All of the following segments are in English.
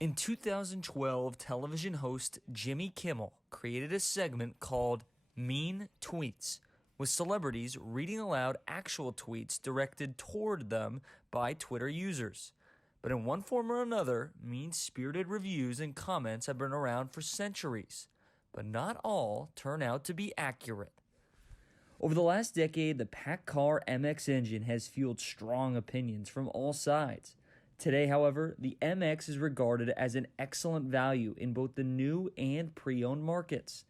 In 2012, television host Jimmy Kimmel created a segment called Mean Tweets, with celebrities reading aloud actual tweets directed toward them by Twitter users. But in one form or another, mean-spirited reviews and comments have been around for centuries, but not all turn out to be accurate. Over the last decade, the Paccar MX engine has fueled strong opinions from all sides. Today, however, the MX is regarded as an excellent value in both the new and pre-owned markets.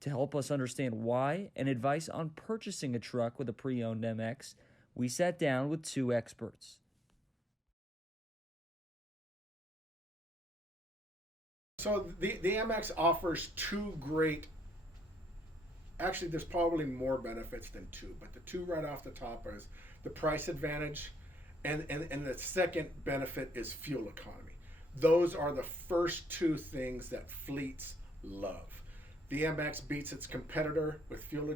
To help us understand why and advice on purchasing a truck with a pre-owned MX, we sat down with two experts. So the MX offers two great, actually there's probably more benefits than two, but the two right off the top is the price advantage, and the second benefit is fuel economy. Those are the first two things that fleets love. The MX beats its competitor with fuel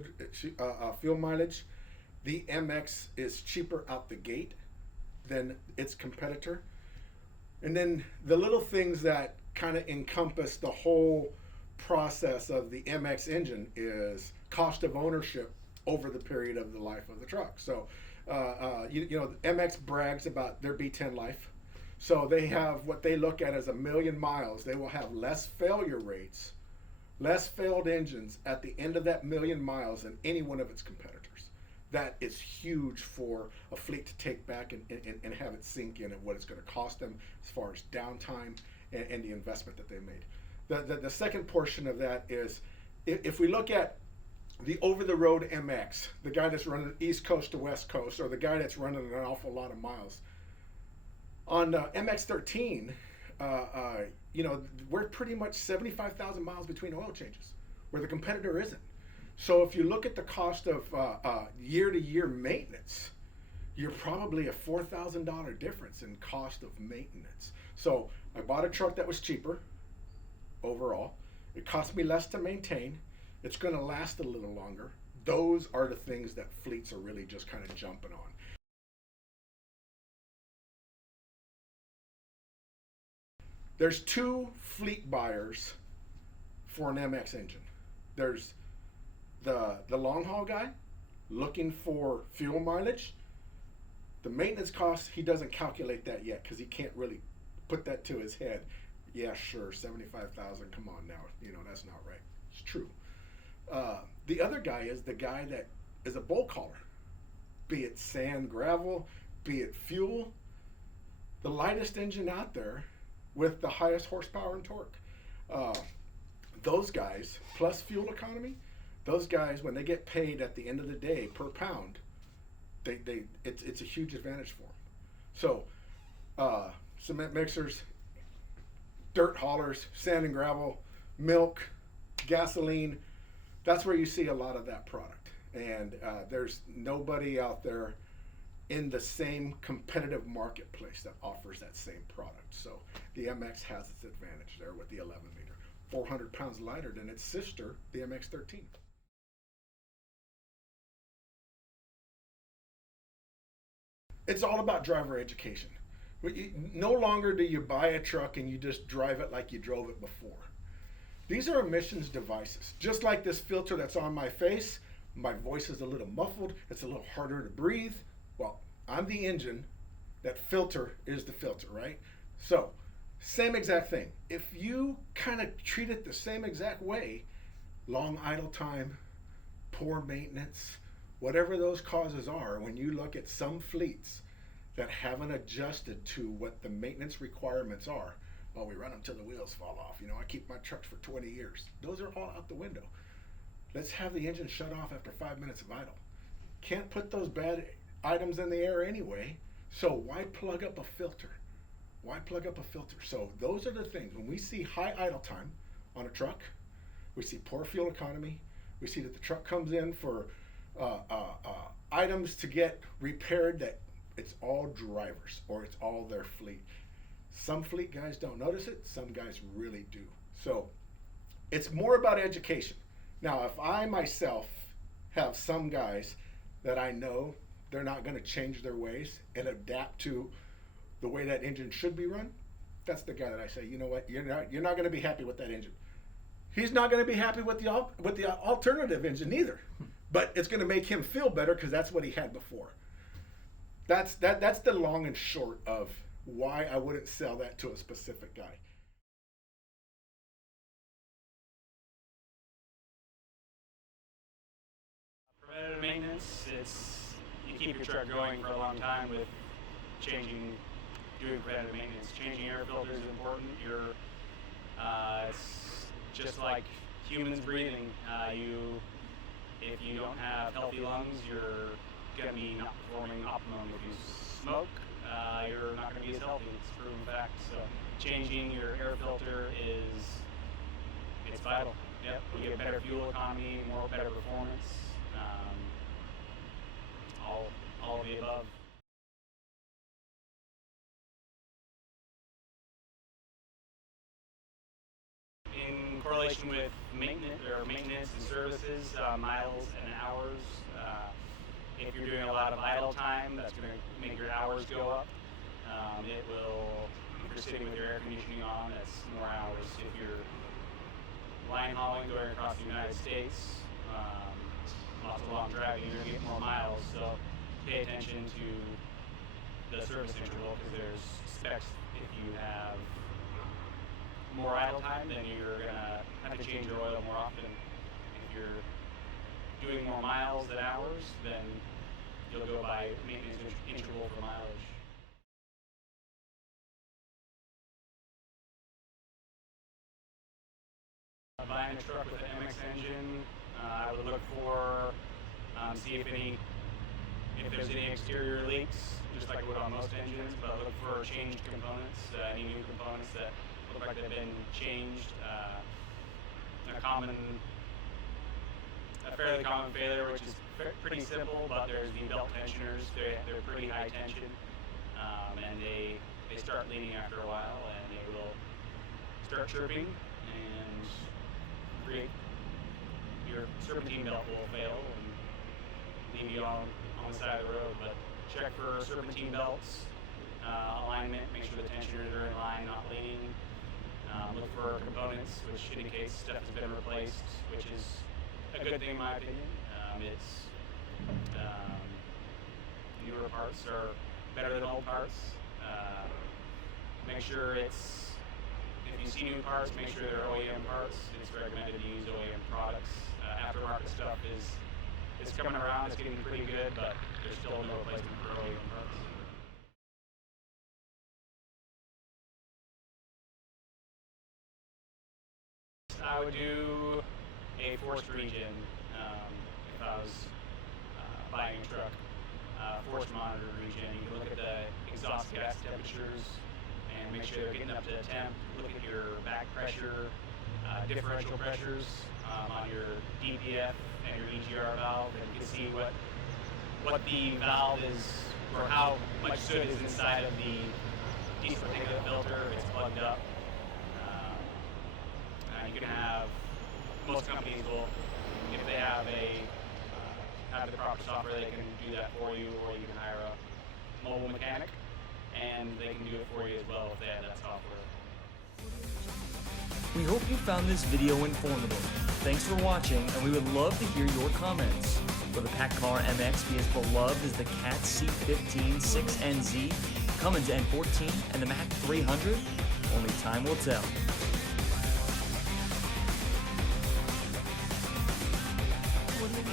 mileage. The MX is cheaper out the gate than its competitor. And then the little things that kind of encompass the whole process of the MX engine is cost of ownership over the period of the life of the truck. So, MX brags about their B10 life. So they have what they look at as 1,000,000 miles. They will have less failure rates, less failed engines at the end of that 1,000,000 miles than any one of its competitors. That is huge for a fleet to take back and have it sink in at what it's going to cost them as far as downtime and the investment that they made. The second portion of that is if we look at the over-the-road MX, the guy that's running East Coast to West Coast, or the guy that's running an awful lot of miles, on MX-13, we're pretty much 75,000 miles between oil changes, where the competitor isn't. So if you look at the cost of year-to-year maintenance, you're probably a $4,000 difference in cost of maintenance. So I bought a truck that was cheaper overall. It cost me less to maintain. It's going to last a little longer. Those are the things that fleets are really just kind of jumping on. There's two fleet buyers for an MX engine. There's the long haul guy looking for fuel mileage. The maintenance cost, he doesn't calculate that yet because he can't really put that to his head. Yeah, sure, 75,000, come on now, that's not right. It's true. The other guy is the guy that is a bolt hauler, be it sand, gravel, be it fuel, the lightest engine out there with the highest horsepower and torque. Those guys, plus fuel economy, those guys, when they get paid at the end of the day per pound, it's a huge advantage for them. So cement mixers, dirt haulers, sand and gravel, milk, gasoline, that's where you see a lot of that product. And there's nobody out there in the same competitive marketplace that offers that same product. So the MX has its advantage there with the 11 liter, 400 pounds lighter than its sister, the MX-13. It's all about driver education. No longer do you buy a truck and you just drive it like you drove it before. These are emissions devices. Just like this filter that's on my face, my voice is a little muffled, it's a little harder to breathe. Well, I'm the engine, that filter is the filter, right? So, same exact thing. If you kind of treat it the same exact way, long idle time, poor maintenance, whatever those causes are, when you look at some fleets that haven't adjusted to what the maintenance requirements are, we run them till the wheels fall off. I keep my trucks for 20 years. Those are all out the window. Let's have the engine shut off after 5 minutes of idle. Can't put those bad items in the air anyway, so why plug up a filter? Why plug up a filter? So those are the things. When we see high idle time on a truck, we see poor fuel economy, we see that the truck comes in for items to get repaired that it's all drivers or it's all their fleet. Some fleet guys don't notice it, some guys really do. So it's more about education. Now, if I myself have some guys that I know they're not going to change their ways and adapt to the way that engine should be run, That's the guy that I say, you know what, you're not going to be happy with that engine. He's not going to be happy with the alternative engine either, but it's going to make him feel better because that's what he had before. That's the long and short of why I wouldn't sell that to a specific guy. Preventative maintenance, you keep your truck going for a long time with doing preventative maintenance. Changing air filters is important. It's just like humans breathing. If you don't have healthy lungs, you're going to be not performing optimum. If you smoke, you're not going to be as healthy. It's a proven fact. So changing your air filter it's vital. Yep, you get better fuel economy, better performance. All of the above. In correlation with maintenance and services, miles and hours. If you're doing a lot of idle time, that's going to make your hours go up. If you're sitting with your air conditioning on, that's more hours. If you're line hauling, going across the United States, lots of long driving, you're going to get more miles. So pay attention to the service interval, because there's specs. If you have more idle time, then you're going to have to change your oil more often. If you're doing more miles than hours, then you'll go by maintenance interval for mileage. Buying a truck with an MX engine, I would look for, see if there's any exterior leaks, just like I would on most engines, but look for changed components, any new components that look like they've been changed. A fairly common failure, which is pretty simple, but there's the belt tensioners. They're pretty high tension, and they start leaning after a while, and they will start chirping and create your serpentine belt will fail and leave you on the side of the road. But check for serpentine belts, alignment, make sure the tensioners are in line, not leaning. Look for components, which indicates stuff has been replaced, which is a good thing in my opinion. Newer parts are better than old parts. Make sure if you see new parts, make sure they're OEM parts. It's recommended to use OEM products. Aftermarket stuff is coming around, it's getting pretty good, but there's still no replacement for OEM parts. I would do a forced regen if I was buying a truck. Forced monitor regen. You can look at the exhaust gas temperatures and make sure they're getting up to temp. Look at your back pressure, differential pressures on your DPF and your EGR valve, and you can see what the valve is, or how much soot is inside of the diesel particulate filter if it's plugged up. You can have, most companies will, if they have the proper software, they can do that for you, or you can hire a mobile mechanic and they can do it for you as well if they have that software. We hope you found this video informative. Thanks for watching, and we would love to hear your comments. Will the Paccar MX be as beloved as the Cat C15 6NZ, Cummins N14, and the Mack 300? Only time will tell. What do you